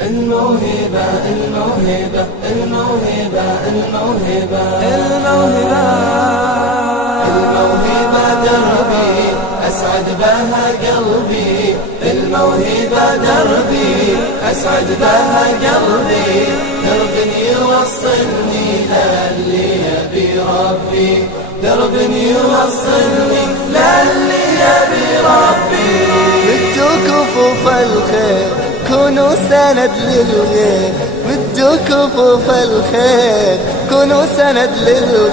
الموهبة الموهبة الموهبة الموهبة الموهبة الموهبة دربي أسعد بها قلبي، الموهبة دربي أسعد بها قلبي، درب يوصلني للي يبي ربي، درب يوصلني للي يبي ربي. مدوا كفوف الخير كونوا سند للغير، مدوا كفوف الخير كونوا سند للغير.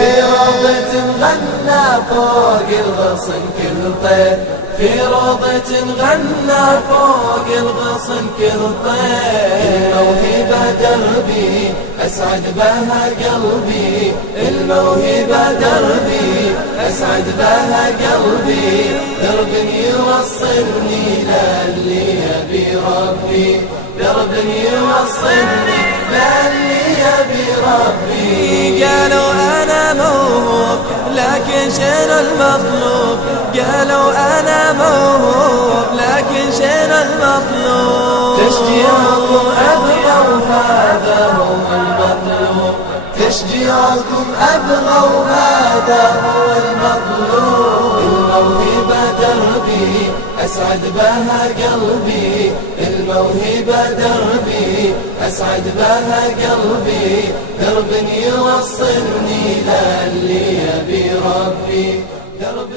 في روضة غنى فوق الغصن كل طير، في روضة غنى فوق الغصن كل طير. الموهبة دربي أسعد بها قلبي، الموهبة دربي أسعد بها قلبي، درب يوصلني للي يبي ربي، درب يوصلني للي يبي ربي. قالوا أنا موهوب لكن شنو المطلوب، قالوا أنا موهوب لكن شنو المطلوب. تشجيعكم أبغى وهذا هو المطلوب، تشجيعكم أبغى وهذا هو المطلوب. الموهبة دربي أسعد بها قلبي، الموهبة دربي أسعد بها قلبي، درب يوصلني للي يبي ربي، درب